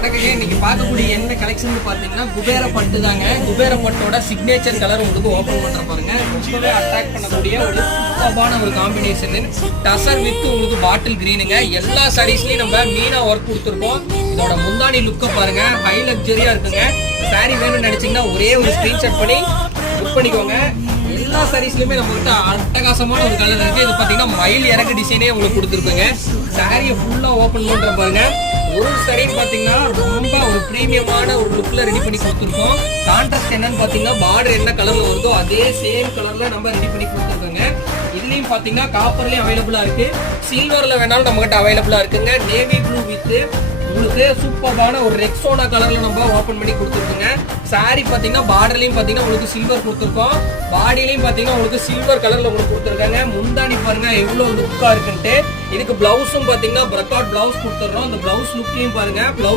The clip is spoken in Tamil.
வணக்கங்க. இன்னைக்கு பார்க்கக்கூடிய என்ன கலெக்ஷன் பாத்தீங்கன்னா குபேர பட்டு தாங்க. குபேர பட்டோட சிக்னேச்சர் கலர் உங்களுக்கு ஓபன் பண்ற பாருங்க. ரொம்பவே அட்ராக்ட் பண்ணக்கூடிய ஒரு சூப்பரான ஒரு காம்பினேஷன். டசர் வித் உங்களுக்கு பாட்டில் கிரீனுங்க. எல்லா சாரீஸ்லயும் நம்ம மீனா ஒர்க் கொடுத்துருக்கோம். இதோட முந்தானி லுக்க பாருங்க, ஹை லக்ஸரியா இருக்குங்க. சாரி வேணும்னு நினைச்சீங்கன்னா ஒரே ஒரு ஸ்கிரீன்ஷாட் பண்ணி புக் பண்ணிக்கோங்க. எல்லா சாரீஸ்லயுமே நம்ம கிட்ட அட்டகாசமான ஒரு கலர் இருக்கு. இது பாத்தீங்கன்னா மயில் இறக்கு டிசைனே உங்களுக்கு கொடுத்துருக்குங்க. சாரியை ஃபுல்லா ஓபன் பண்ற பாருங்க. ஒரு சாரி பாத்தீங்கன்னா ரொம்ப ஒரு பிரீமியமான ஒரு லுக்ல ரெடி பண்ணி கொடுத்துருக்கோம். கான்ட்ராஸ்ட் என்னன்னு பாத்தீங்கன்னா பார்டர் என்ன கலர்ல வருதோ அதே சேம் கலர்ல நம்ம ரெடி பண்ணி கொடுத்துருக்கோங்க. இதுலயும் பாத்தீங்கன்னா காப்பர்லயும் அவைலபிளா இருக்கு, சில்வர்ல வேணாலும் நம்ம கிட்ட அவைலபிளா இருக்குங்க. நேவி ப்ளூ வித் உங்களுக்கு சூப்பரான ஒரு ரெக்ஸோனா கலர்ல நம்ம ஓபன் பண்ணி கொடுத்துருக்கோங்க. சாரி பாத்தீங்கன்னா பார்டர்லயும் பாத்தீங்கன்னா உங்களுக்கு சில்வர் கொடுத்துருக்கோம், பாடியிலயும் பாத்தீங்கன்னா உங்களுக்கு சில்வர் கலர்ல உங்களுக்கு கொடுத்துருக்காங்க. முந்தானி பாருங்க எவ்வளவு லுக்கா இருக்குன்ட்டு. இதுக்கு பிளவுஸும் பாத்தீங்கன்னா பிரக்காட் பிளவுஸ் கொடுத்துறோம். அந்த பிளவுஸ் லுக்கையும் பாருங்க. பிளவுஸ்